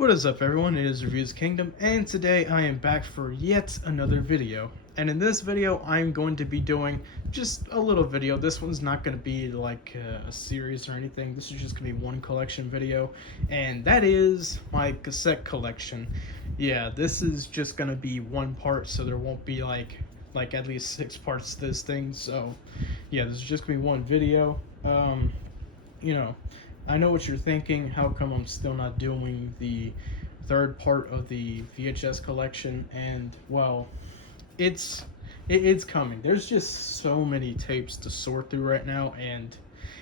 What is up, everyone? It is Reviews Kingdom, and today I am back for yet another video. And in this video, I'm going to be doing just a little video. This one's not going to be like a series or anything. This is just going to be one collection video, and that is my cassette collection. Yeah, this is just going to be one part, so there won't be like at least 6 parts to this thing. So, yeah, this is just going to be one video. You know, I know what you're thinking. How come I'm still not doing the third part of the VHS collection? And well, it's coming. There's just so many tapes to sort through right now, and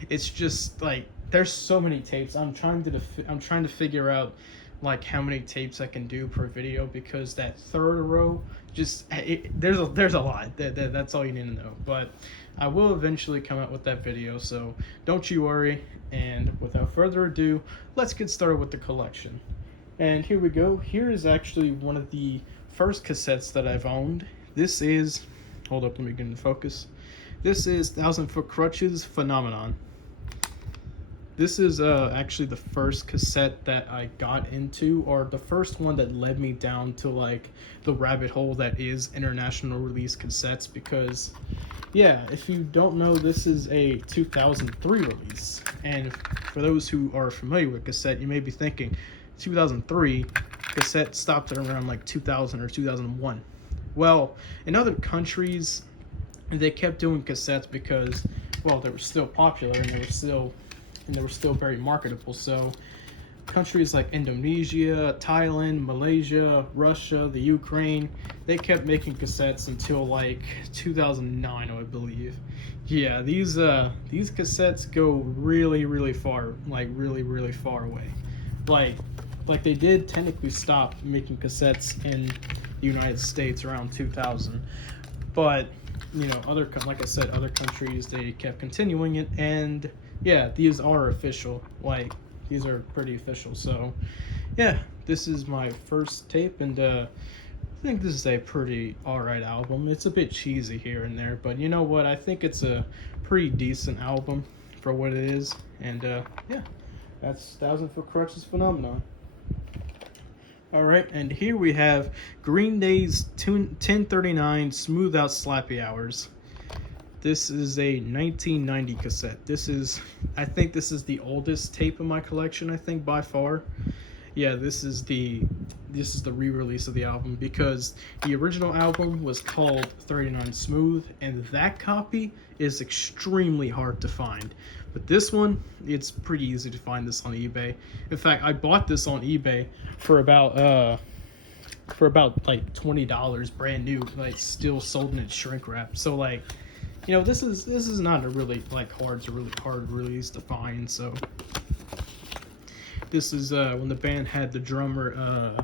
it's just like there's so many tapes. I'm trying to figure out like how many tapes I can do per video, because that third row there's a lot. That's all you need to know. But I will eventually come out with that video, so don't you worry. And without further ado, let's get started with the collection. And here we go. Here is actually one of the first cassettes that I've owned. This is, hold up, let me get in focus. This is 1,000 Foot Crutches Phenomenon. This is actually the first cassette that I got into, or the first one that led me down to like the rabbit hole that is international release cassettes, because yeah, if you don't know, this is a 2003 release. And for those who are familiar with cassette, you may be thinking 2003 cassette stopped at around like 2000 or 2001. Well, in other countries they kept doing cassettes because, well, they were still popular and they were still very marketable. So countries like Indonesia, Thailand, Malaysia, Russia, the Ukraine, they kept making cassettes until like 2009, I believe. Yeah, these cassettes go really far, like really far away. Like they did technically stop making cassettes in the United States around 2000, but you know, like I said, other countries, they kept continuing it. And yeah, these are official. Like, these are pretty official. So yeah, this is my first tape, and I think this is a pretty alright album. It's a bit cheesy here and there, but you know what, I think it's a pretty decent album for what it is. And yeah, that's 1,000 Foot Crutches Phenomenon. Alright, and here we have Green Day's 1039 Smooth Out Slappy Hours. This is a 1990 cassette. I think this is the oldest tape in my collection, I think, by far. Yeah, this is the re-release of the album, because the original album was called 39 Smooth, and that copy is extremely hard to find. But this one, it's pretty easy to find this on eBay. In fact, I bought this on eBay for about like $20 brand new, like still sold in its shrink wrap. So like, you know, this is not a really like hard release to find. So this is when the band had the drummer,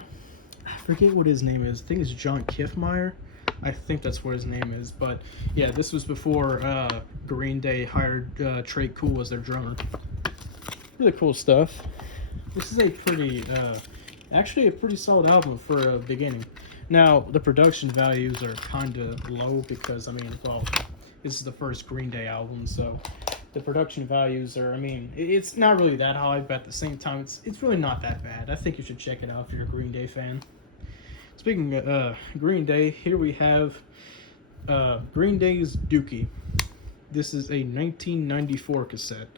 I forget what his name is. I think it's John Kiffmeyer. I think that's what his name is. But yeah, this was before Green Day hired Trey Cool as their drummer. Really cool stuff. This is a pretty, actually a pretty solid album for a beginning. Now, the production values are kind of low because, I mean, well, this is the first Green Day album, so the production values are, I mean, it's not really that high, but at the same time, it's really not that bad. I think you should check it out if you're a Green Day fan. Speaking of Green Day, here we have Green Day's Dookie. This is a 1994 cassette.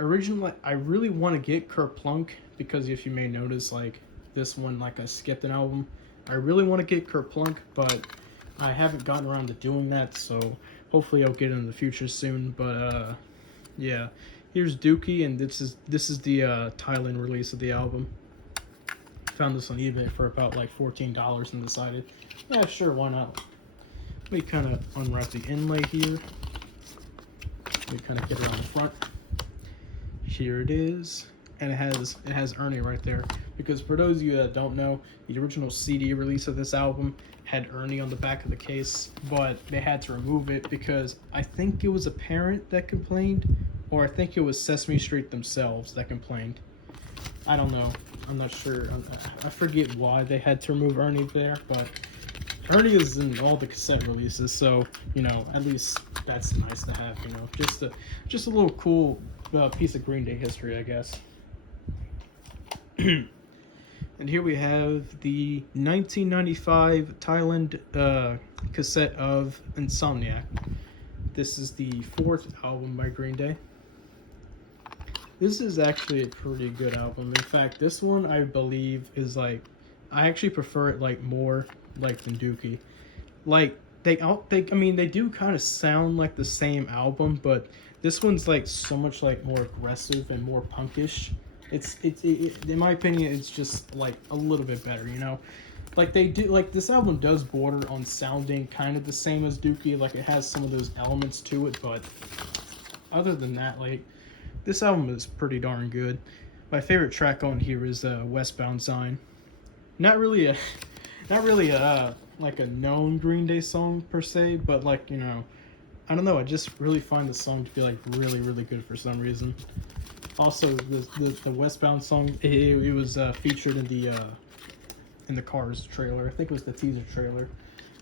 Originally, I really want to get Kerplunk, because if you may notice, like, this one, like, I skipped an album. I really want to get Kerplunk, but I haven't gotten around to doing that, so hopefully I'll get it in the future soon. But yeah, here's Dookie, and this is the Thailand release of the album. Found this on eBay for about like $14 and decided, yeah, sure, why not. Let me kind of unwrap the inlay here. Let me kind of get it on the front. Here it is, and it has Ernie right there, because for those of you that don't know, the original CD release of this album had Ernie on the back of the case, but they had to remove it because I think it was a parent that complained, or I think it was Sesame Street themselves that complained. I don't know. I'm not sure. I forget why they had to remove Ernie there, but Ernie is in all the cassette releases, so you know, at least that's nice to have. You know, just a little cool piece of Green Day history, I guess. And here we have the 1995 Thailand cassette of Insomniac. This is the fourth album by Green Day. This is actually a pretty good album. In fact, this one I believe is like, I actually prefer it like more like than Dookie. Like they do kind of sound like the same album, but this one's like so much like more aggressive and more punkish. It's in my opinion, it's just like a little bit better, you know. Like they do, like this album does border on sounding kind of the same as Dookie. Like it has some of those elements to it, but other than that, like this album is pretty darn good. My favorite track on here is Westbound Sign. Not really a like a known Green Day song per se, but like, you know, I don't know, I just really find the song to be like really good for some reason. Also, the Westbound song, it was featured in the Cars trailer. I think it was the teaser trailer.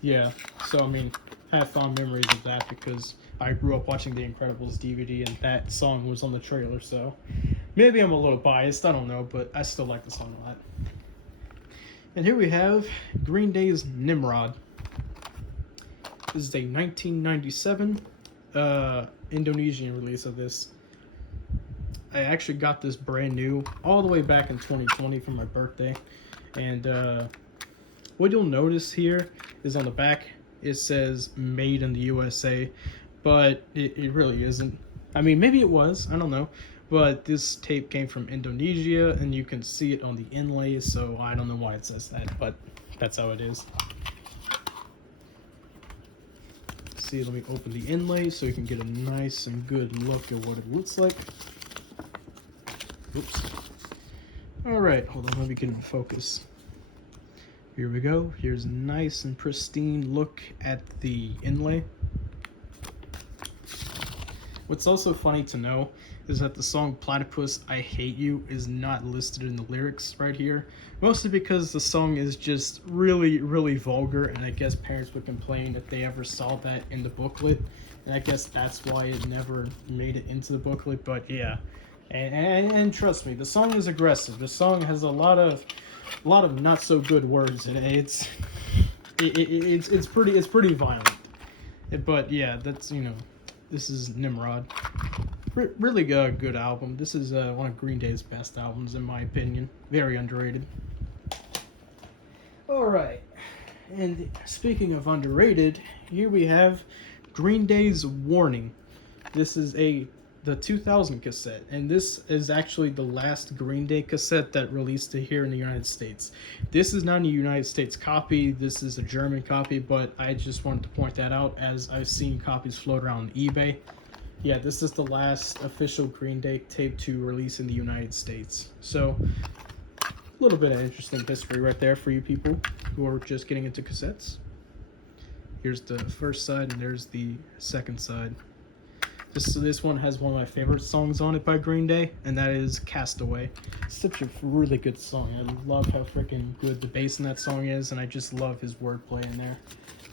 Yeah, so I mean, I have fond memories of that because I grew up watching the Incredibles DVD and that song was on the trailer, so maybe I'm a little biased, I don't know, but I still like the song a lot. And here we have Green Day's Nimrod. This is a 1997 Indonesian release of this. I actually got this brand new all the way back in 2020 for my birthday. And what you'll notice here is on the back, it says made in the USA, but it really isn't. I mean, maybe it was, I don't know. But this tape came from Indonesia, and you can see it on the inlay, so I don't know why it says that, but that's how it is. See, let me open the inlay so you can get a nice and good look at what it looks like. Oops. Alright, hold on, let me get in focus. Here we go. Here's a nice and pristine look at the inlay. What's also funny to know is that the song Platypus I Hate You is not listed in the lyrics right here. Mostly because the song is just really vulgar, and I guess parents would complain if they ever saw that in the booklet. And I guess that's why it never made it into the booklet, but yeah. And trust me, the song is aggressive. The song has a lot of not so good words in it. It's pretty violent. But yeah, that's, you know, this is Nimrod. Really good album. This is one of Green Day's best albums in my opinion. Very underrated. Alright, and speaking of underrated, here we have Green Day's Warning. This is the 2000 cassette, and this is actually the last Green Day cassette that released here in the United States. This is not a United States copy, this is a German copy, but I just wanted to point that out as I've seen copies float around on eBay. Yeah, this is the last official Green Day tape to release in the United States. So, a little bit of interesting history right there for you people who are just getting into cassettes. Here's the first side, and there's the second side. This one has one of my favorite songs on it by Green Day, and that is Castaway. Such a really good song. I love how freaking good the bass in that song is, and I just love his wordplay in there.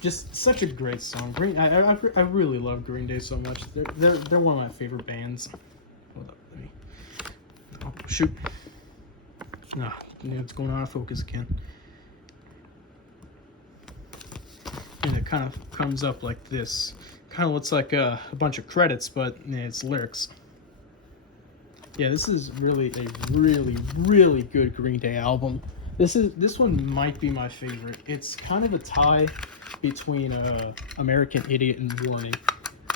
Just such a great song. I really love Green Day so much. They're one of my favorite bands. Hold up, let me. Oh shoot! Ah, it's going out of focus again. And it kind of comes up like this. Kind of looks like a bunch of credits, but yeah, it's lyrics. Yeah, this is really a really good Green Day album. This one might be my favorite. It's kind of a tie between American Idiot and Warning.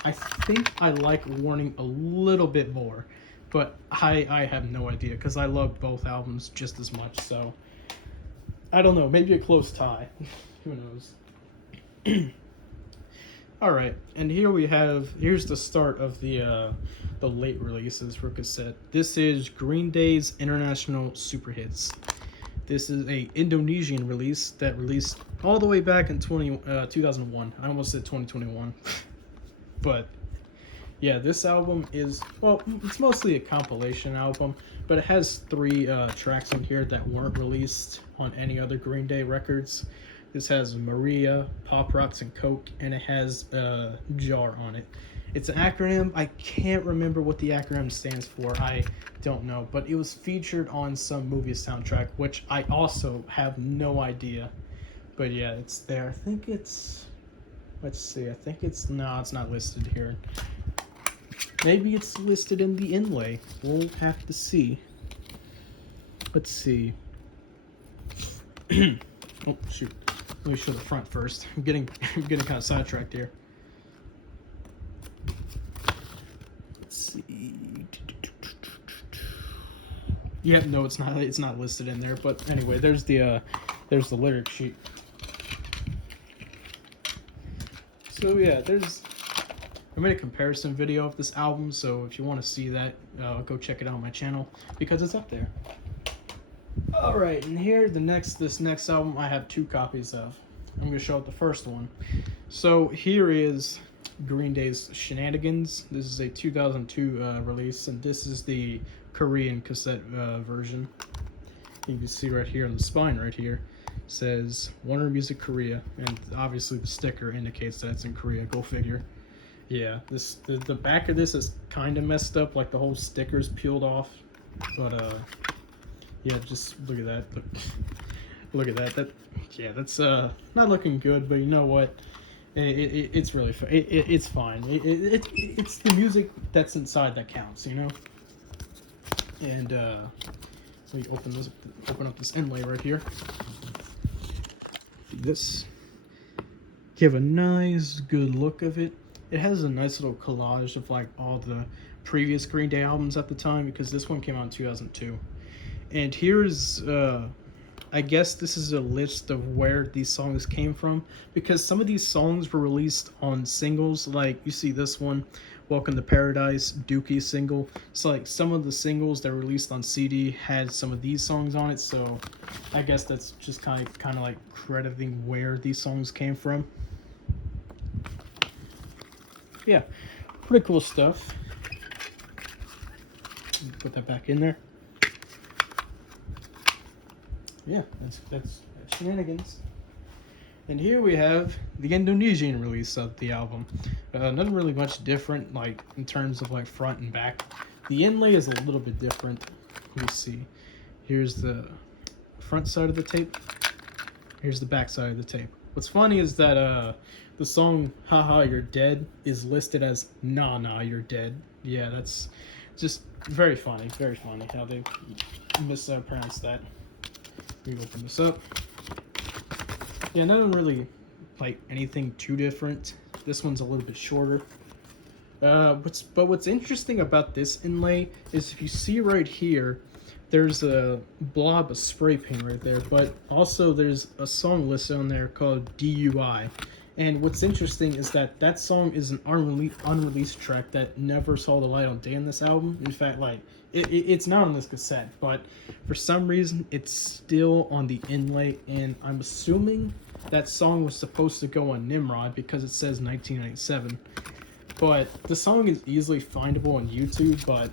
I think I like Warning a little bit more, but I have no idea because I love both albums just as much. So I don't know, maybe a close tie. Who knows? All right, and here's the start of the late releases for cassette. This is Green Day's International Super Hits. This is a Indonesian release that released all the way back in 2001. I almost said 2021. But yeah, this album is, well, it's mostly a compilation album, but it has 3 tracks on here that weren't released on any other Green Day records. This has Maria, Pop Rocks, and Coke, and it has a jar on it. It's an acronym. I can't remember what the acronym stands for. I don't know, but it was featured on some movie soundtrack, which I also have no idea. But yeah, it's there. I think it's. Let's see. I think it's no. It's not listed here. Maybe it's listed in the inlay. We'll have to see. Let's see. Oh shoot! Let me show the front first. I'm getting kind of sidetracked here. Let's see. Yeah, no, it's not. It's not listed in there. But anyway, there's the lyric sheet. So yeah, I made a comparison video of this album. So if you want to see that, go check it out on my channel because it's up there. All right, and here this next album I have 2 copies of. I'm gonna show up the first one. So here is Green Day's Shenanigans. This is a 2002 release, and this is the Korean cassette version. You can see right here on the spine right here says Warner Music Korea, and obviously the sticker indicates that it's in Korea. Go figure. Yeah, the back of this is kind of messed up, like the whole sticker's peeled off, but yeah, just look at that. Look at that. That's not looking good, but you know what? It's really it's fine. It's the music that's inside that counts, you know. And let me open up this inlay right here. This give a nice, good look of it. It has a nice little collage of like all the previous Green Day albums at the time, because this one came out in 2002. And here's, I guess this is a list of where these songs came from, because some of these songs were released on singles, like you see this one, Welcome to Paradise, Dookie single. So like some of the singles that were released on CD had some of these songs on it, so I guess that's just kind of like crediting where these songs came from. Yeah, pretty cool stuff. Put that back in there. Yeah, that's Shenanigans. And here we have the Indonesian release of the album. Nothing really much different, like in terms of like front and back. The inlay is a little bit different. Let me see. Here's the front side of the tape. Here's the back side of the tape. What's funny is that the song "Haha You're Dead" is listed as "Nah Nah You're Dead." Yeah, that's just very funny how they mispronounced that. Let me open this up. Yeah, nothing really like anything too different. This one's a little bit shorter. But what's interesting about this inlay is if you see right here, there's a blob of spray paint right there, but also there's a song listed on there called DUI. And what's interesting is that song is an unreleased track that never saw the light of day in this album. In fact, like it's not on this cassette, but for some reason it's still on the inlay, and I'm assuming that song was supposed to go on Nimrod because it says 1997. But the song is easily findable on YouTube, but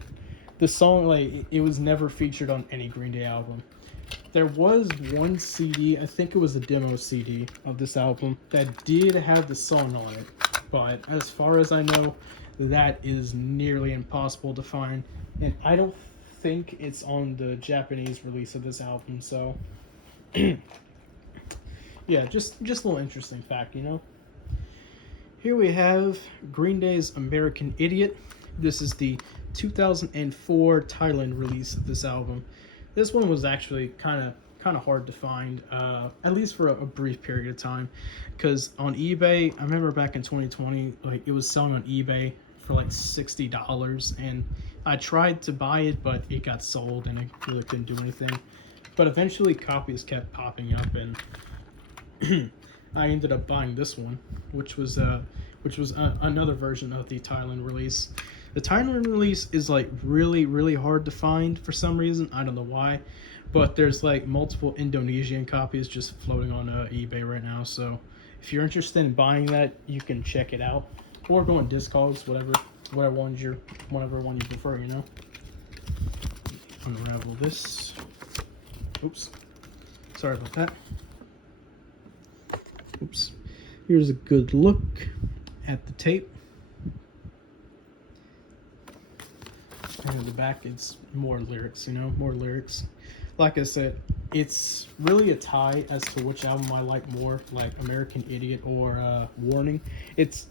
the song, like, it was never featured on any Green Day album. There was one CD, I think it was a demo CD of this album, that did have the song on it. But as far as I know, that is nearly impossible to find. And I don't think it's on the Japanese release of this album, so... yeah, just a little interesting fact, you know? Here we have Green Day's American Idiot. This is the 2004 Thailand release of this album. This one was actually kind of hard to find, at least for a brief period of time, because on eBay, I remember back in 2020, like it was selling on eBay for like $60, and I tried to buy it, but it got sold, and I really couldn't do anything. But eventually, copies kept popping up, and I ended up buying this one, which was another version of the Thailand release. The Thailand release is like really hard to find for some reason. I don't know why, but there's like multiple Indonesian copies just floating on eBay right now. So if you're interested in buying that, you can check it out, or go on Discogs, whatever one you prefer, you know. Unravel this. Oops, sorry about that. Oops. Here's a good look at the tape. And in the back, it's more lyrics, more lyrics. Like I said, it's really a tie as to which album I like more, like American Idiot or Warning. It's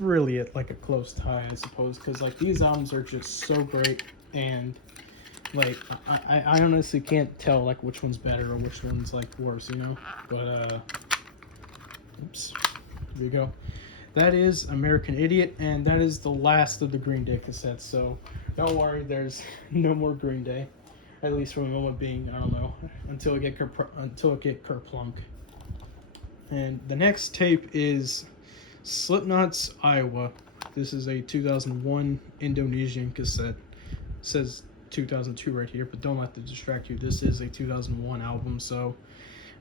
really like a close tie, I suppose, because like these albums are just so great, and like I honestly can't tell like which one's better or which one's like worse, But oops, there you go. That is American Idiot, and that is the last of the Green Day cassettes. So don't worry, there's no more Green Day, at least for the moment being. I don't know until it get kerplunk. And the next tape is Slipknot's Iowa. This is a 2001 Indonesian cassette. It says 2002 right here, but don't let that distract you. This is a 2001 album. So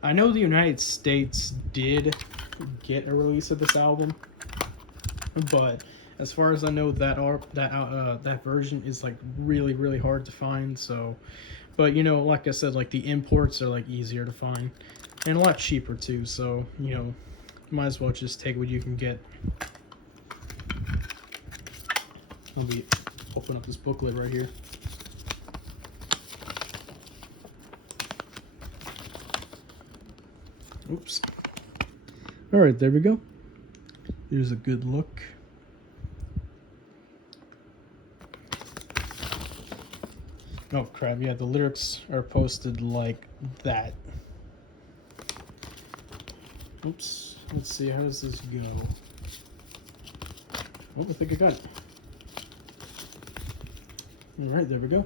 I know the United States did get a release of this album, but as far as I know, that version is like really hard to find. So, but like I said, like the imports are like easier to find and a lot cheaper too. So might as well just take what you can get. Let me open up this booklet right here. Oops. All right, there we go. Here's a good look. Oh crap, yeah, the lyrics are posted like that. Oops, let's see, how does this go? Oh, I think I got it. Alright, there we go.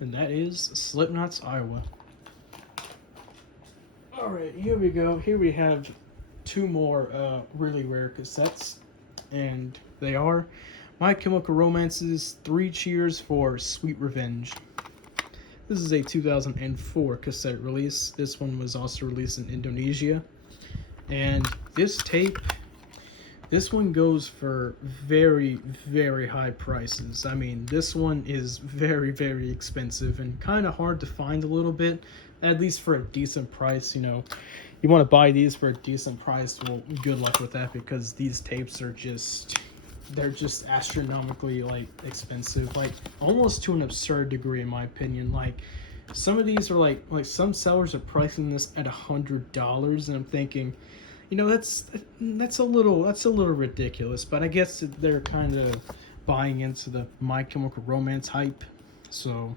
And that is Slipknot's Iowa. Alright, here we go. Here we have two more really rare cassettes, and they are My Chemical Romance's 3 Cheers for Sweet Revenge. This is a 2004 cassette release. This one was also released in Indonesia. And this tape, this one goes for very high prices. I mean, this one is very expensive and kind of hard to find a little bit, at least for a decent price. You want to buy these for a decent price. Well, good luck with that, because these tapes are they're just astronomically like expensive, like almost to an absurd degree in my opinion. Like some of these are like some sellers are pricing this at $100, and I'm thinking, that's a little ridiculous. But I guess they're kind of buying into the My Chemical Romance hype, so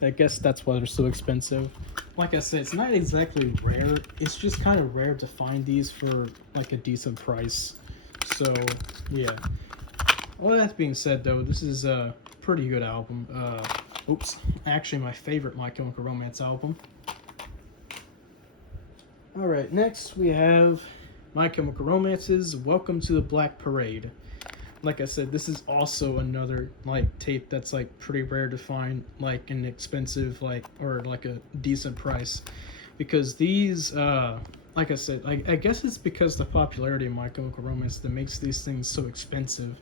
I guess that's why they're so expensive. Like I said, it's not exactly rare. It's just kind of rare to find these for like a decent price. So yeah. All that being said, though, this is a pretty good album. Oops, actually my favorite My Chemical Romance album. All right, next we have My Chemical Romance's Welcome to the Black Parade. Like I said, this is also another like tape that's like pretty rare to find, like an expensive or like a decent price, because these like I said, I guess it's because the popularity of My Chemical Romance that makes these things so expensive.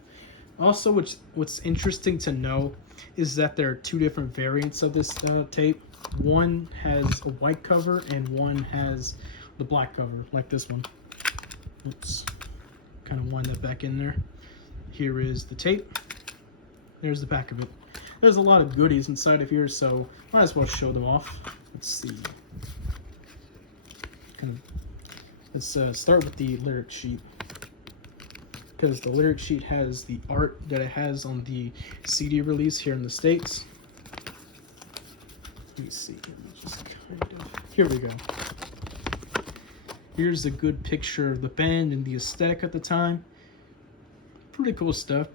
Also, what's interesting to know is that there are two different variants of this tape. One has a white cover and one has the black cover, like this one. Oops, kind of wind that back in there. Here is the tape. There's the back of it. There's a lot of goodies inside of here, so might as well show them off. Let's see. Let's start with the lyric sheet, because the lyric sheet has the art that it has on the CD release here in the States. Let me see. Here we go. Here's a good picture of the band and the aesthetic at the time. Pretty cool stuff.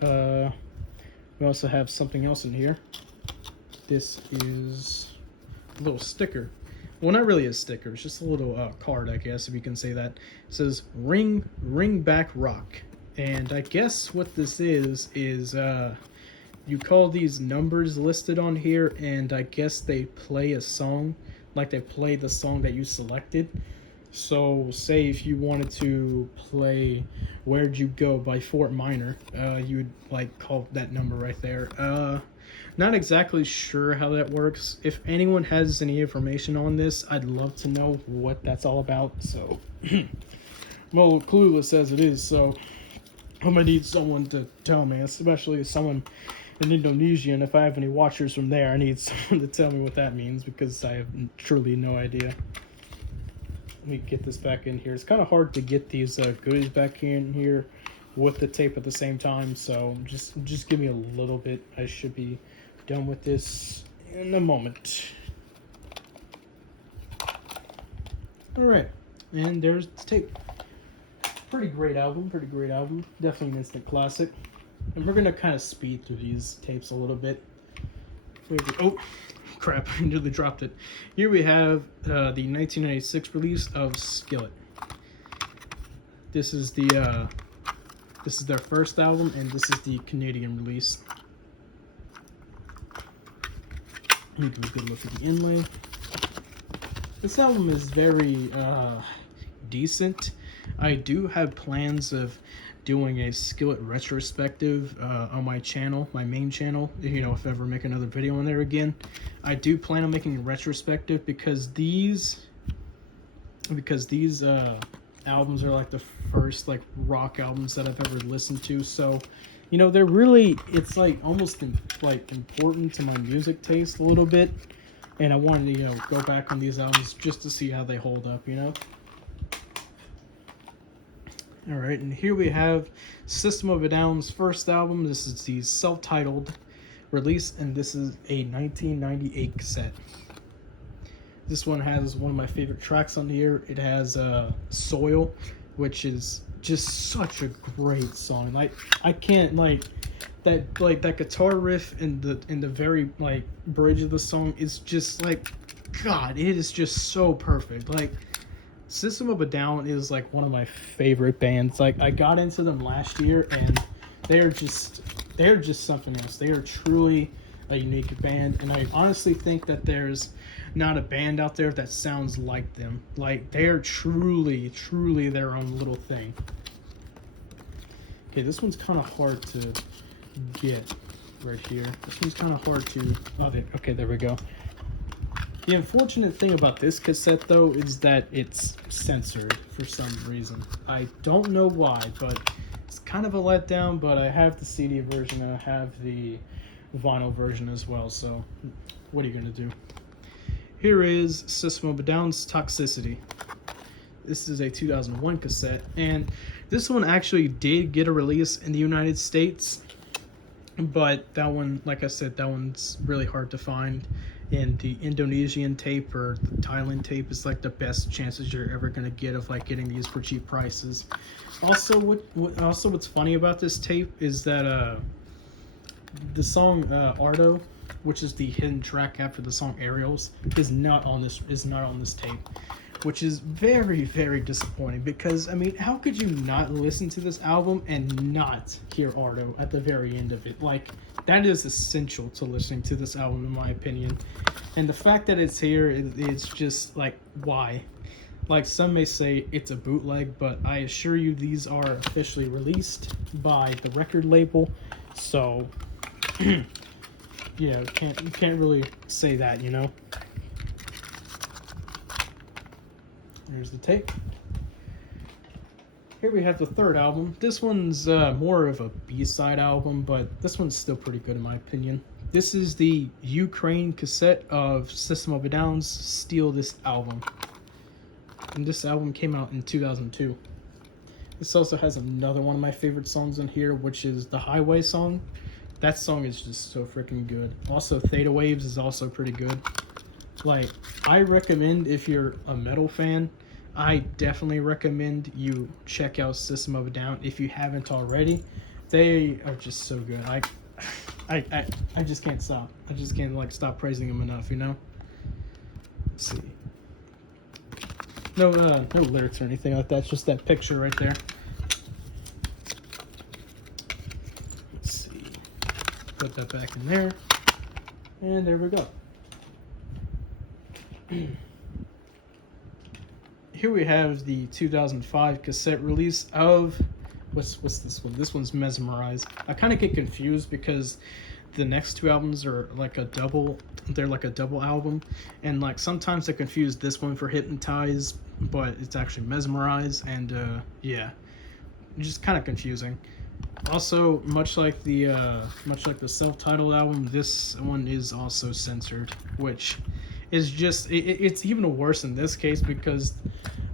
We also have something else in here. This is a little sticker. Well, not really a sticker. It's just a little card, I guess, if you can say that. It says Ring Back Rock. And I guess what this is you call these numbers listed on here, and I guess they play a song, like they play the song that you selected. So, say if you wanted to play "Where'd You Go" by Fort Minor, you would like call that number right there. Not exactly sure how that works. If anyone has any information on this, I'd love to know what that's all about. So, well, clueless as it is, so I'm gonna need someone to tell me, especially someone in Indonesia. And if I have any watchers from there, I need someone to tell me what that means because I have truly no idea. Let me get this back in here. It's kind of hard to get these goodies back in here with the tape at the same time, so just give me a little bit. I should be done with this in a moment. All right, and there's the tape. Pretty great album. Definitely an instant classic. And we're gonna kind of speed through these tapes a little bit. Oh, crap! I nearly dropped it. Here we have the 1996 release of Skillet. This is their first album, and this is the Canadian release. You can get a look at the inlay. This album is very decent. I do have plans of doing a Skillet retrospective on my channel, my main channel. You know, if I ever make another video on there again, I do plan on making a retrospective because these albums are like the first like rock albums that I've ever listened to. So, you know, they're really, it's like almost important to my music taste a little bit, and I wanted to, you know, go back on these albums just to see how they hold up, you know. All right, and here we have System of a Down's first album. This is the self-titled release, and this is a 1998 cassette. This one has one of my favorite tracks on here. It has Soil, which is just such a great song. Like, I can't that guitar riff in the very bridge of the song is just like, God, it is just so perfect. Like, System of a Down is like one of my favorite bands. Like, I got into them last year, and they're just something else. They are truly a unique band, and I honestly think that there's not a band out there that sounds like them. Like, they are truly their own little thing. Okay, this one's kind of hard to get right here. This one's kind of hard to... Okay, there we go. The unfortunate thing about this cassette, though, is that it's censored for some reason. I don't know why, but it's kind of a letdown, but I have the CD version and I have the vinyl version as well, so what are you going to do? Here is System of a Down's Toxicity. This is a 2001 cassette, and this one actually did get a release in the United States, but that one, like I said, that one's really hard to find. And the Indonesian tape or the Thailand tape is like the best chances you're ever gonna get of like getting these for cheap prices. Also, what's funny about this tape is that the song Ardo, which is the hidden track after the song Aerials, is not on this tape, which is very disappointing because, I mean, how could you not listen to this album and not hear Ardo at the very end of it? Like, that is essential to listening to this album, in my opinion. And the fact that it's here, it's just like, why? Like, some may say it's a bootleg, but I assure you these are officially released by the record label. So, yeah, you can't really say that, you know? Here's the tape. Here we have the third album. This one's more of a B-side album, but this one's still pretty good in my opinion. This is the Ukraine cassette of System of a Down's Steal This Album. And this album came out in 2002. This also has another one of my favorite songs in here, which is the Highway song. That song is just so freaking good. Also, Theta Waves is also pretty good. Like, I recommend, if you're a metal fan, I definitely recommend you check out System of a Down if you haven't already. They are just so good. I just can't stop. I just can't stop praising them enough, you know? Let's see. No lyrics or anything like that. It's just that picture right there. Let's see. Put that back in there. And there we go. here we have the 2005 cassette release of what's this one? This one's Mesmerize. I kind of get confused because the next two albums are like a double. They're like a double album, and like sometimes I confuse this one for Hypnotize, but it's actually Mesmerize, and yeah, just kind of confusing. Also, much like the self-titled album, this one is also censored, which is just it's even worse in this case because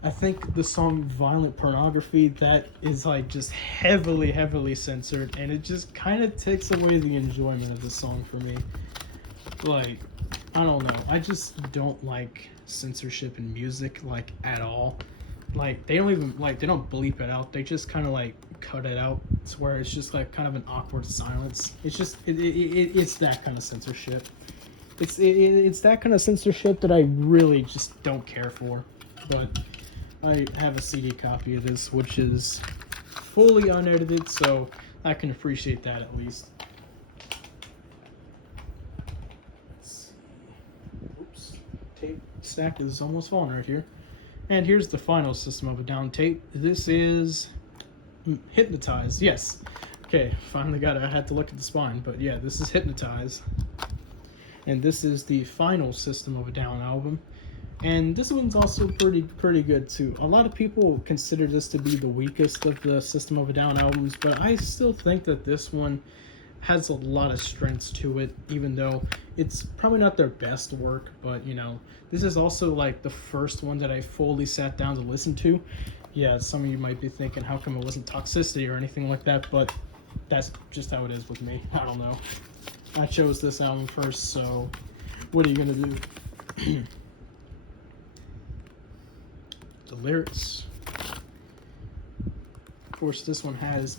I think the song "Violent Pornography" that is like just heavily censored, and it just kind of takes away the enjoyment of the song for me. Like, I don't know, I just don't like censorship in music like at all. Like they don't even like they don't bleep it out. They just kind of like cut it out to where it's just like kind of an awkward silence. It's just it's that kind of censorship. It's that kind of censorship that I really just don't care for. But I have a CD copy of this, which is fully unedited, so I can appreciate that at least. Oops, tape stack is almost falling right here. And here's the final System of a Down tape. This is Hypnotize. Yes. Okay, finally got it. I had to look at the spine, but yeah, this is Hypnotize. And this is the final System of a Down album. And this one's also pretty good too. A lot of people consider this to be the weakest of the System of a Down albums, but I still think that this one has a lot of strengths to it, even though it's probably not their best work. But you know, this is also like the first one that I fully sat down to listen to. Yeah, some of you might be thinking, how come it wasn't Toxicity or anything like that, but that's just how it is with me. I don't know. I chose this album first, so what are you gonna do? The lyrics. Of course, this one has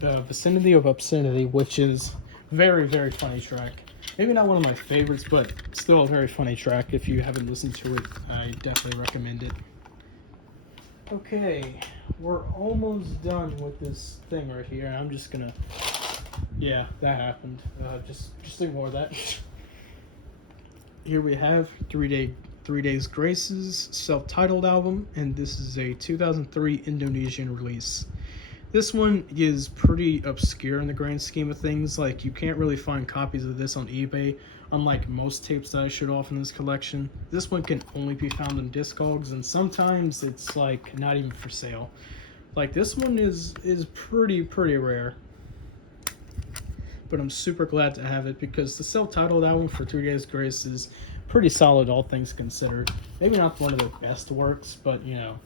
the Vicinity of Obscenity, which is very funny track. Maybe not one of my favorites, but still a very funny track. If you haven't listened to it, I definitely recommend it. Okay, we're almost done with this thing right here. I'm just gonna, yeah, that happened. Just ignore that. Here we have 3 Days Grace's self-titled album, and this is a 2003 Indonesian release. This one is pretty obscure in the grand scheme of things. Like, you can't really find copies of this on eBay, unlike most tapes that I showed off in this collection. This one can only be found on Discogs, and sometimes it's like not even for sale. Like, this one is pretty rare. But I'm super glad to have it because the self-titled album for 3 Days Grace is pretty solid, all things considered. Maybe not one of their best works, but you know,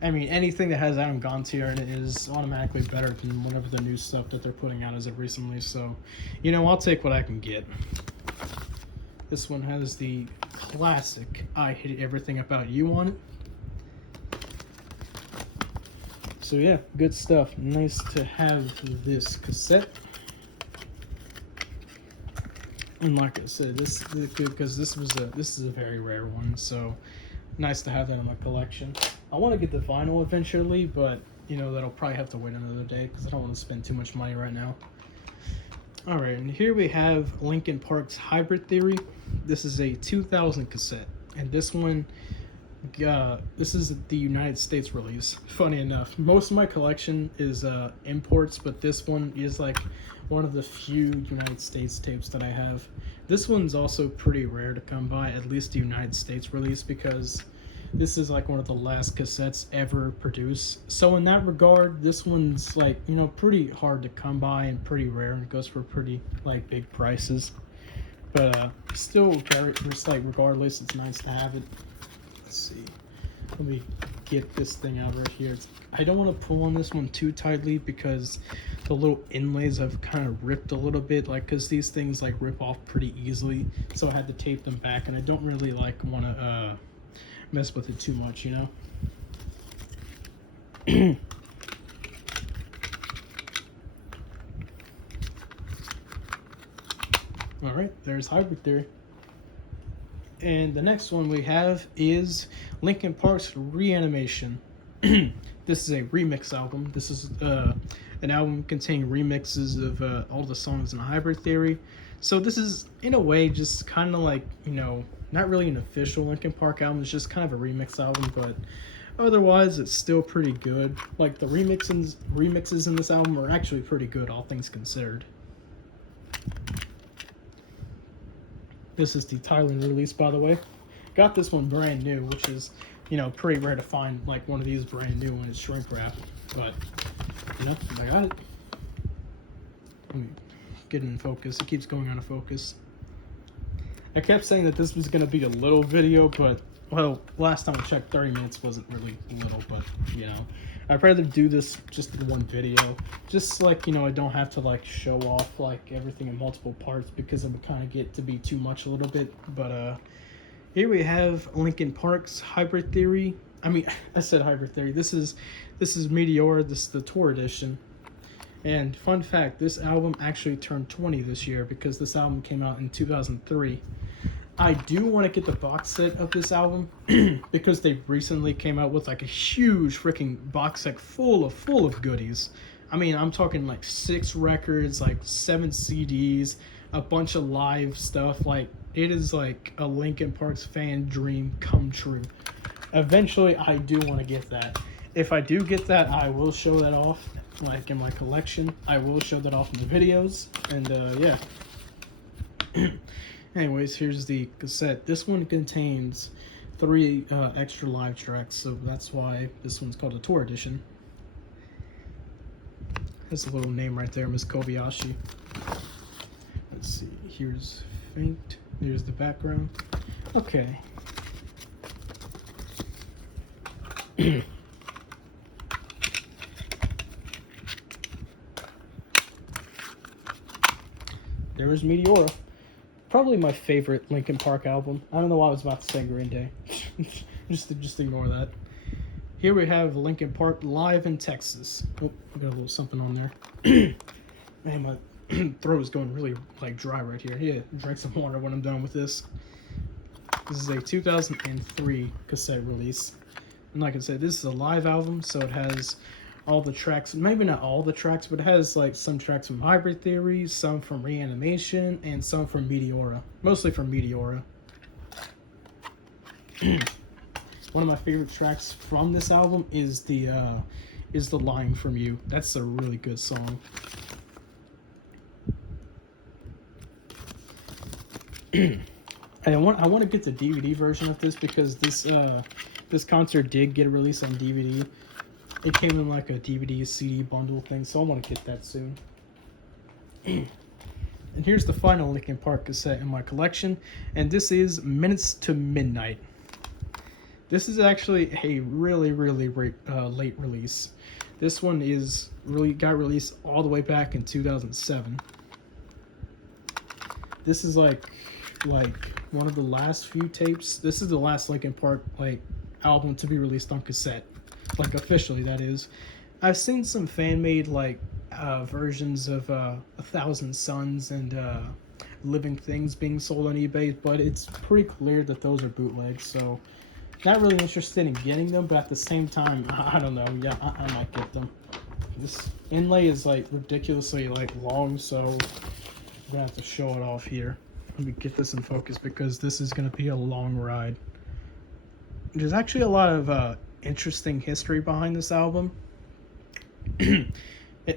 I mean, anything that has Adam Gontier in it is automatically better than whatever the new stuff that they're putting out as of recently. So, you know, I'll take what I can get. This one has the classic "I Hate Everything About You" on it. So yeah, good stuff. Nice to have this cassette. And like I said, this is good because this is a very rare one, so nice to have that in my collection. I want to get the vinyl eventually, but you know that'll probably have to wait another day because I don't want to spend too much money right now. All right, and here we have Linkin Park's Hybrid Theory. This is a 2000 cassette, and this one, this is the United States release. Funny enough, most of my collection is imports, but this one is like one of the few United States tapes that I have. This one's also pretty rare to come by, at least the United States release, because this is like one of the last cassettes ever produced. So in that regard, this one's like, you know, pretty hard to come by and pretty rare, and it goes for pretty like big prices. But still, just like regardless, it's nice to have it. Let's see. Let me get this thing out right here. I don't want to pull on this one too tightly because the little inlays have kind of ripped a little bit, like because these things like rip off pretty easily. So I had to tape them back, and I don't really like want to mess with it too much, you know. All right, there's Hybrid Theory. And the next one we have is Linkin Park's Reanimation. This is a remix album. This is an album containing remixes of all the songs in Hybrid Theory. So this is, in a way, just kind of like, you know, not really an official Linkin Park album. It's just kind of a remix album, but Otherwise, it's still pretty good. Like the remixes in this album are actually pretty good, all things considered. This is the Thailand release, by the way. Got this one brand new, which is, you know, pretty rare to find like one of these brand new when it's shrink wrap. But, you know, I got it. Let me get it in focus. It keeps going out of focus. I kept saying that this was going to be a little video, but, well, last time I checked, 30 minutes wasn't really little, but, you know. I'd rather do this just in one video. Just like, you know, I don't have to, like, show off, like, everything in multiple parts because it would kind of get to be too much a little bit. But, here we have Linkin Park's Hybrid Theory. I mean, I said Hybrid Theory. This is Meteora. This is the tour edition. And fun fact, this album actually turned 20 this year because this album came out in 2003. I do want to get the box set of this album because they recently came out with like a huge freaking box set full of goodies. I mean, I'm talking like 6 records, like 7 CDs, a bunch of live stuff. Like, it is like a Linkin Park's fan dream come true. Eventually, I do want to get that. If I do get that, I will show that off, like in my collection. I will show that off in the videos, and yeah. Anyways, here's the cassette. This one contains 3 extra live tracks, so that's why this one's called a tour edition. That's a little name right there, Miss Kobayashi. Let's see, here's Faint. Here's the background. Okay. There is Meteora. Probably my favorite Linkin Park album. I don't know why I was about to say Green Day. just ignore that. Here we have Linkin Park live in Texas. Oh, I got a little something on there. Man, my throat is going really like dry right here. Yeah, drink some water when I'm done with this. This is a 2003 cassette release. And like I said, this is a live album, so it has all the tracks, maybe not all the tracks, but it has like some tracks from Hybrid Theory, some from Reanimation, and some from Meteora. Mostly from Meteora. One of my favorite tracks from this album is the Lying From You. That's a really good song. I want to get the DVD version of this because this concert did get a release on DVD. It came in like a DVD CD bundle thing, so I want to get that soon. And here's the final Linkin Park cassette in my collection, and this is Minutes to Midnight. This is actually a really late release. This one got released all the way back in 2007. This is like one of the last few tapes. This is the last Linkin Park like album to be released on cassette, like officially, that is. I've seen some fan-made like versions of 1,000 Suns and Living Things being sold on eBay, but it's pretty clear that those are bootlegs, so not really interested in getting them, but at the same time, I don't know, yeah, I might get them. This inlay is like ridiculously like long, so I'm gonna have to show it off here. Let me get this in focus because this is gonna be a long ride. There's actually a lot of interesting history behind this album.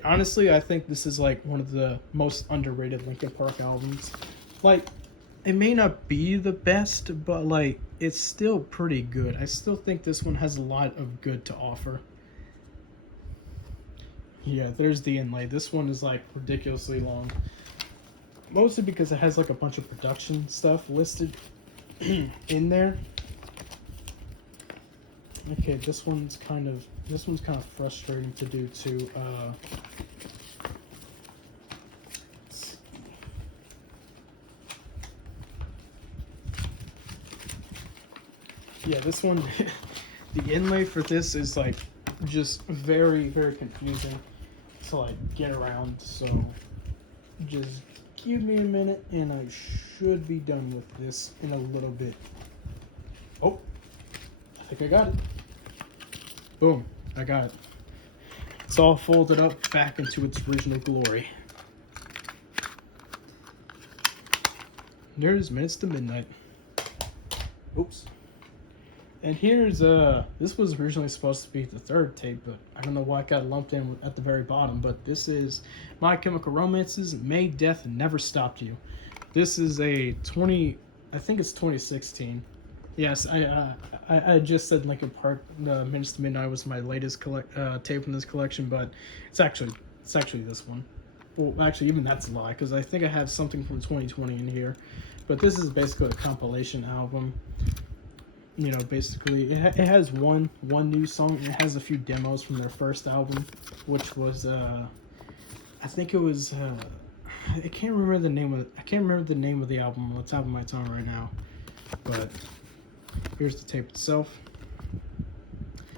Honestly, I think this is like one of the most underrated Linkin Park albums. Like, it may not be the best, but like it's still pretty good. I still think this one has a lot of good to offer. Yeah, there's the inlay. This one is like ridiculously long. Mostly because it has like a bunch of production stuff listed in there. Okay, this one's kind of frustrating to do too. Yeah, this one, the inlay for this is like just very confusing to like get around. So just give me a minute, and I should be done with this in a little bit. Oh, I think I got it. Boom, I got it. It's all folded up back into its original glory. There's Minutes to Midnight. Oops. And here's this was originally supposed to be the third tape, but I don't know why it got lumped in at the very bottom. But this is My Chemical Romance's "May Death Never Stopped You." This is a 20, I think it's 2016. Yes, I just said Linkin Park Minutes to Midnight was my latest tape in this collection, but it's actually this one. Well, actually, even that's a lie because I think I have something from 2020 in here, but this is basically a compilation album. You know, basically it has one new song, and it has a few demos from their first album, which was I think it was I can't remember the name of the album on the top of my tongue right now, but here's the tape itself.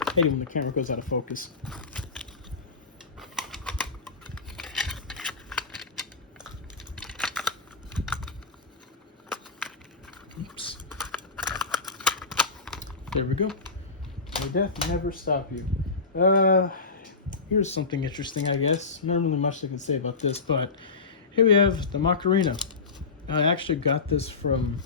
I hate it when the camera goes out of focus. Oops. There we go. May death never stop you. Here's something interesting, I guess. Not really much I can say about this, but here we have the Macarena. I actually got this from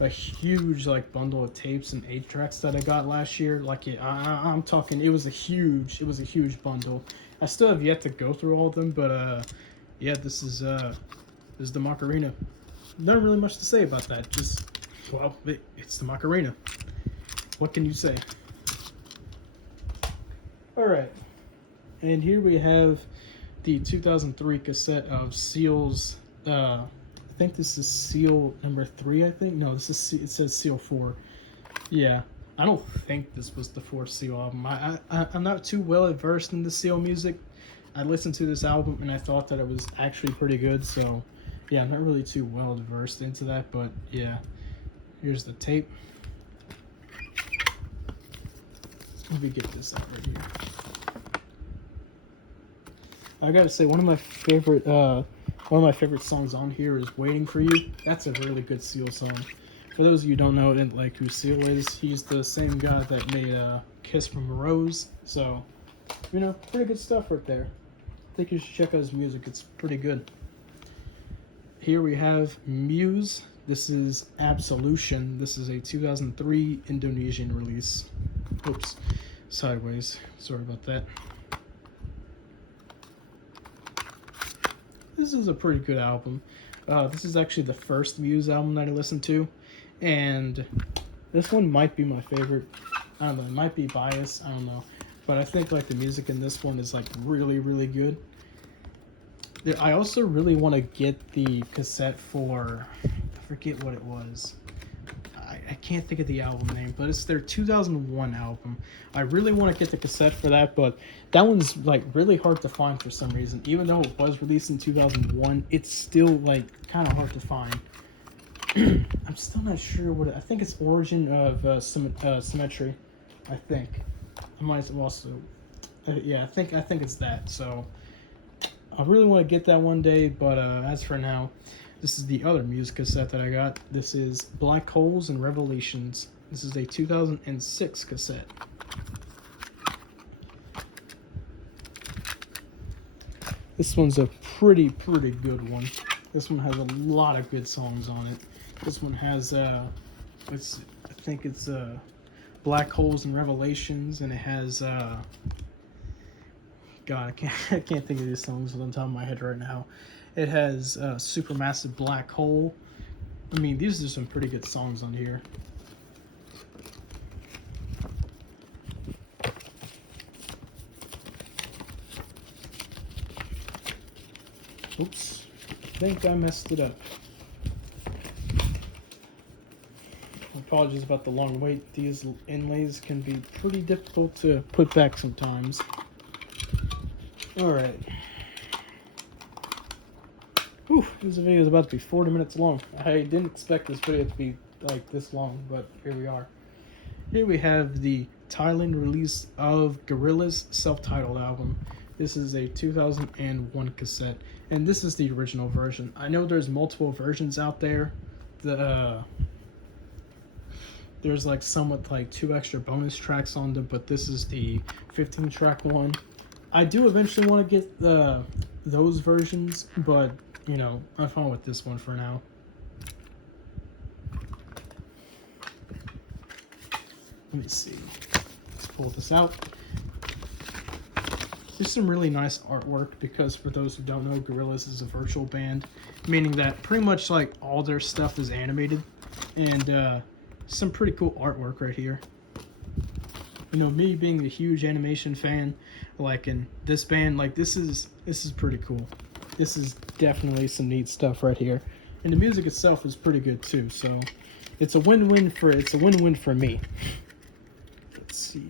a huge bundle of tapes and 8 tracks that I got last year. I'm talking, it was a huge bundle. I still have yet to go through all of them, but yeah, this is the Macarena. Not really much to say about that. Just, well, it's the Macarena. What can you say? All right, and here we have the 2003 cassette of Seal's. I think this is Seal number 3. I think no, this is it says Seal 4. Yeah, I don't think this was the 4th Seal album. I'm not too well versed in the Seal music. I listened to this album and I thought that it was actually pretty good. So yeah, I'm not really too well versed into that, but yeah, here's the tape. Let me get this out right here. I gotta say, one of my favorite songs on here is "Waiting for You." That's a really good Seal song. For those of you who don't know who Seal is, he's the same guy that made "Kiss from a Rose." So, you know, pretty good stuff right there. I think you should check out his music. It's pretty good. Here we have Muse. This is Absolution. This is a 2003 Indonesian release. Oops, sideways. Sorry about that. This is a pretty good album. This is actually the first Muse album that I listened to, and this one might be my favorite. I don't know, it might be biased, I don't know, but I think the music in this one is really, really good. I also really want to get the cassette for, I forget what it was. I can't think of the album name, but it's their 2001 album. I really want to get the cassette for that, but that one's really hard to find for some reason. Even though it was released in 2001, it's still kind of hard to find. I'm still not sure what I think it's Origin of Symmetry. I think I might also, yeah, I think it's that. So I really want to get that one day, but as for now, this is the other Muse cassette that I got. This is Black Holes and Revelations. This is a 2006 cassette. This one's a pretty good one. This one has a lot of good songs on it. This one has I think it's Black Holes and Revelations, and it has God, I can't think of these songs on the top of my head right now. It has Supermassive Black Hole. I mean, these are some pretty good songs on here. Oops, I think I messed it up. Apologies about the long wait. These inlays can be pretty difficult to put back sometimes. Alright. Whew, this video is about to be 40 minutes long. I didn't expect this video to be this long, but here we are. Here we have the Thailand release of Gorillaz' self-titled album. This is a 2001 cassette, and this is the original version. I know there's multiple versions out there. There's some with 2 extra bonus tracks on them, but this is the 15-track one. I do eventually want to get those versions, but you know, I'm fine with this one for now. Let me see. Let's pull this out. There's some really nice artwork because for those who don't know, Gorillaz is a virtual band, meaning that pretty much like all their stuff is animated, and some pretty cool artwork right here. You know, me being a huge animation fan, like in this band, like this is pretty cool. This is definitely some neat stuff right here, and the music itself is pretty good too. So it's a win-win for me. Let's see.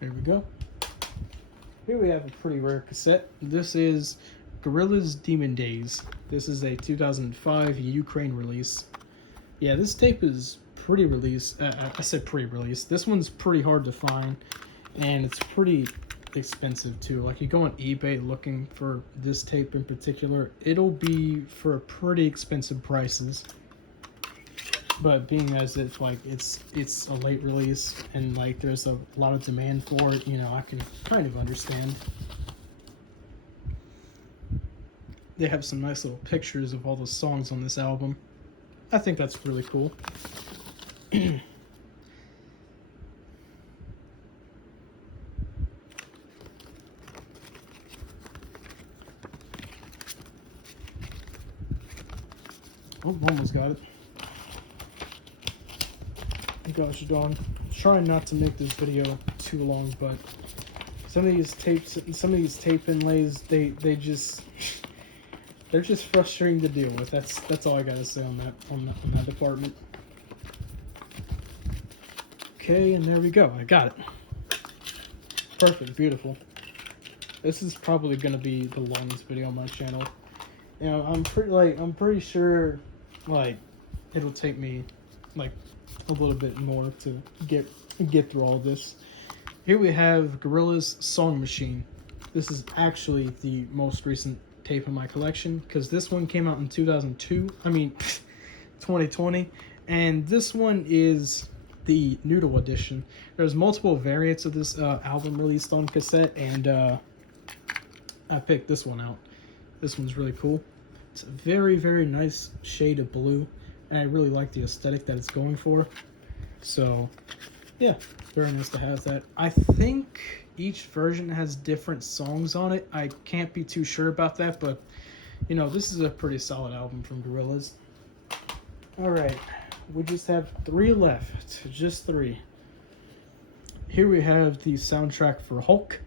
There we go. Here we have a pretty rare cassette. This is Gorillaz Demon Days. This is a 2005 Ukraine release. Yeah, this tape is pre-release. I said pre-release. This one's pretty hard to find, and it's pretty expensive too. Like you go on eBay looking for this tape in particular, it'll be for pretty expensive prices. But being as it's like it's a late release and like there's a lot of demand for it, you know, I can kind of understand. They have some nice little pictures of all the songs on this album. I think that's really cool. Oh, almost got it. Gosh darn. I'm trying not to make this video too long, but some of these tape inlays, they're just frustrating to deal with. That's all I gotta say on that department. Okay, and there we go. I got it. Perfect, beautiful. This is probably gonna be the longest video on my channel. You know, I'm pretty sure like it'll take me like a little bit more to get through all this. Here we have Gorillaz Song Machine. This is actually the most recent tape in my collection because this one came out in 2020, and this one is the Noodle edition. There's multiple variants of this album released on cassette, and I picked this one out. This one's really cool. It's a very, very nice shade of blue, and I really like the aesthetic that it's going for. So, yeah, very nice to have that. I think each version has different songs on it. I can't be too sure about that, but, you know, this is a pretty solid album from Gorillaz. Alright, we just have 3 left. Just 3. Here we have the soundtrack for Hulk.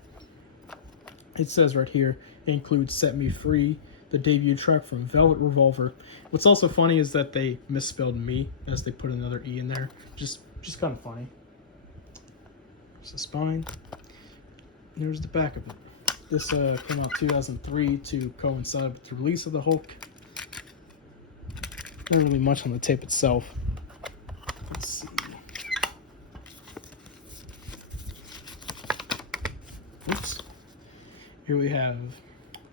It says right here, it includes Set Me Free, the debut track from Velvet Revolver. What's also funny is that they misspelled me as they put another E in there. Just kind of funny. There's the spine. There's the back of it. This came out 2003 to coincide with the release of the Hulk. Not really much on the tape itself. Let's see. Oops. Here we have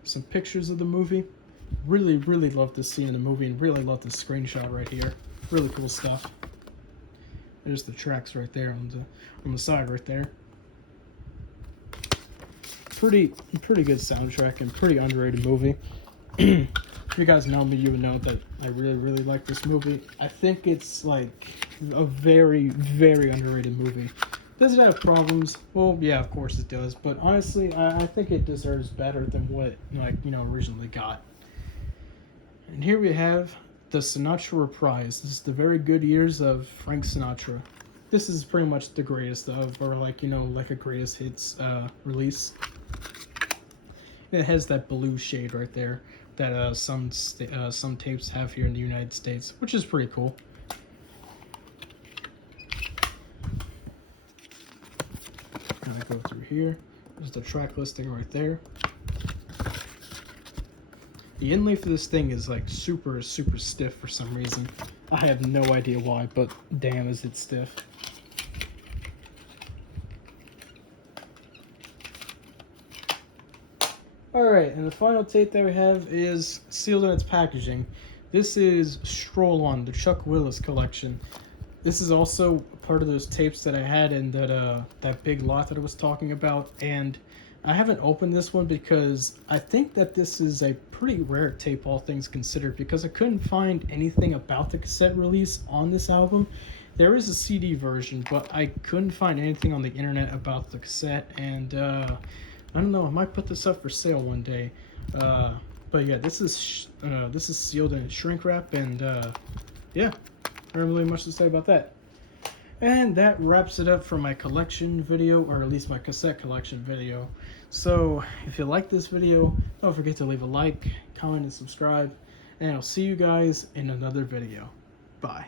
some pictures of the movie. Really, really love this scene in the movie, and really love this screenshot right here. Really cool stuff. There's the tracks right there on the side right there. Pretty good soundtrack and pretty underrated movie. If you guys know me, you would know that I really, really like this movie. I think it's like a very, very underrated movie. Does it have problems? Well, yeah, of course it does. But honestly, I think it deserves better than what, like, you know, originally got. And here we have the Sinatra Reprise. This is the very good years of Frank Sinatra. This is pretty much the greatest of, or like, you know, like a greatest hits release. It has that blue shade right there that some tapes have here in the United States, which is pretty cool. And I go through here. There's the track listing right there. The inlay for this thing is like super, super stiff for some reason. I have no idea why, but damn is it stiff. Alright, and the final tape that we have is sealed in its packaging. This is Stroll On, the Chuck Willis collection. This is also part of those tapes that I had in that big lot that I was talking about, and I haven't opened this one because I think that this is a pretty rare tape, all things considered, because I couldn't find anything about the cassette release on this album. There is a CD version, but I couldn't find anything on the internet about the cassette, and I don't know. I might put this up for sale one day. But yeah, this is sealed in shrink wrap, and yeah, I don't really much to say about that. And that wraps it up for my collection video, or at least my cassette collection video. So if you like this video, don't forget to leave a like, comment, and subscribe. And I'll see you guys in another video. Bye.